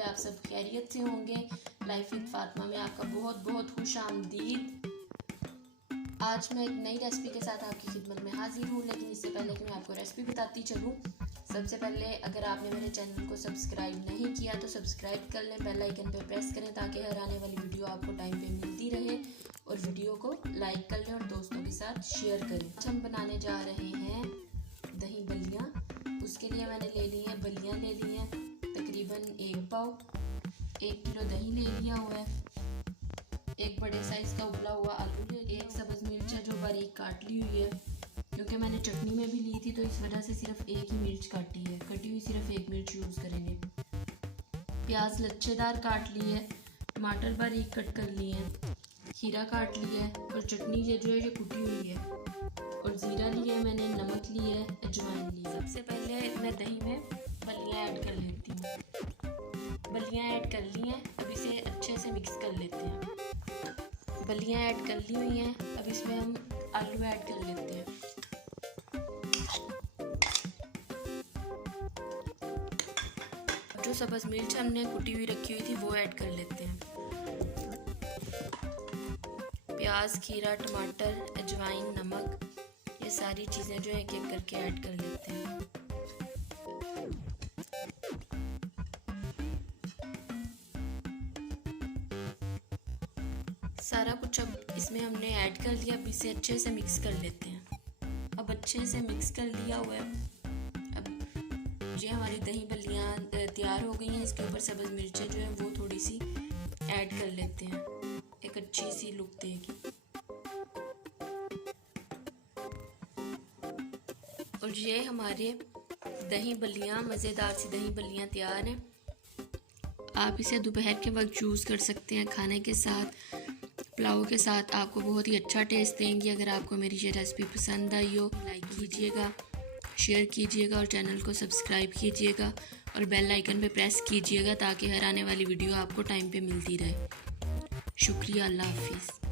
होंगे, आप सब खैरियत से होंगे। लाइफ विद फातिमा में आपका बहुत बहुत खुश आमदीद। आज मैं एक नई रेसिपी के साथ आपकी खिदमत में हाजिर हूँ, लेकिन इससे पहले कि मैं आपको रेसिपी बताती चलूँ, सबसे पहले अगर आपने मेरे चैनल को सब्सक्राइब नहीं किया तो सब्सक्राइब कर लें, बेल आइकन पर प्रेस करें ताकि हर आने वाली वीडियो आपको टाइम पे मिलती रहे, और वीडियो को लाइक कर लें और दोस्तों के साथ शेयर करें। आज हम बनाने जा रहे हैं दही बल्लियाँ। उसके लिए मैंने ले ली हैं बल्लियाँ, ले ली हैं तकरीबन 1 पाव। 1 किलो दही ले लिया हुआ है। एक बड़े साइज़ का उबला हुआ आलू ले लिया। 1 सब्ज़ मिर्च है जो बारीक काट ली हुई है, क्योंकि मैंने चटनी में भी ली थी तो इस वजह से सिर्फ 1 ही मिर्च काटी है, कटी हुई सिर्फ 1 मिर्च यूज़ करेंगे। प्याज लच्छेदार काट ली है, टमाटर बारीक कट कर लिए हैं, खीरा काट लिया है, और चटनी जो है ये कुटी हुई है, और ज़ीरा लिया है मैंने, नमक लिया है, अजवाइन ली है। सबसे पहले मैं दही में बल्लियाँ ऐड कर लेती हूँ। बल्लियाँ ऐड कर ली हैं, अब इसे अच्छे से मिक्स कर लेते हैं। बल्लियाँ ऐड कर ली हुई हैं, अब इसमें हम आलू ऐड कर लेते हैं। जो सब्ज़ मिर्च हमने कुटी हुई रखी हुई थी वो ऐड कर लेते हैं। प्याज, खीरा, टमाटर, अजवाइन, नमक, ये सारी चीज़ें जो एक एक करके ऐड कर लेते हैं। सारा कुछ अब इसमें हमने ऐड कर लिया, अब इसे अच्छे से मिक्स कर लेते हैं। अब अच्छे से मिक्स कर लिया हुआ है। अब ये हमारी दही बल्लियाँ तैयार हो गई हैं। इसके ऊपर सब्ज़ मिर्चें जो है वो थोड़ी सी ऐड कर लेते हैं, एक अच्छी सी लुक देगी। और ये हमारे दही बल्लियाँ, मज़ेदार सी दही बल्लियाँ तैयार हैं। आप इसे दोपहर के वक्त यूज़ कर सकते हैं, खाने के साथ, पुलाव के साथ आपको बहुत ही अच्छा टेस्ट देंगी। अगर आपको मेरी ये रेसिपी पसंद आई हो, लाइक कीजिएगा, शेयर कीजिएगा और चैनल को सब्सक्राइब कीजिएगा और बेल आइकन पे प्रेस कीजिएगा ताकि हर आने वाली वीडियो आपको टाइम पे मिलती रहे। शुक्रिया, अल्लाह हाफिज़।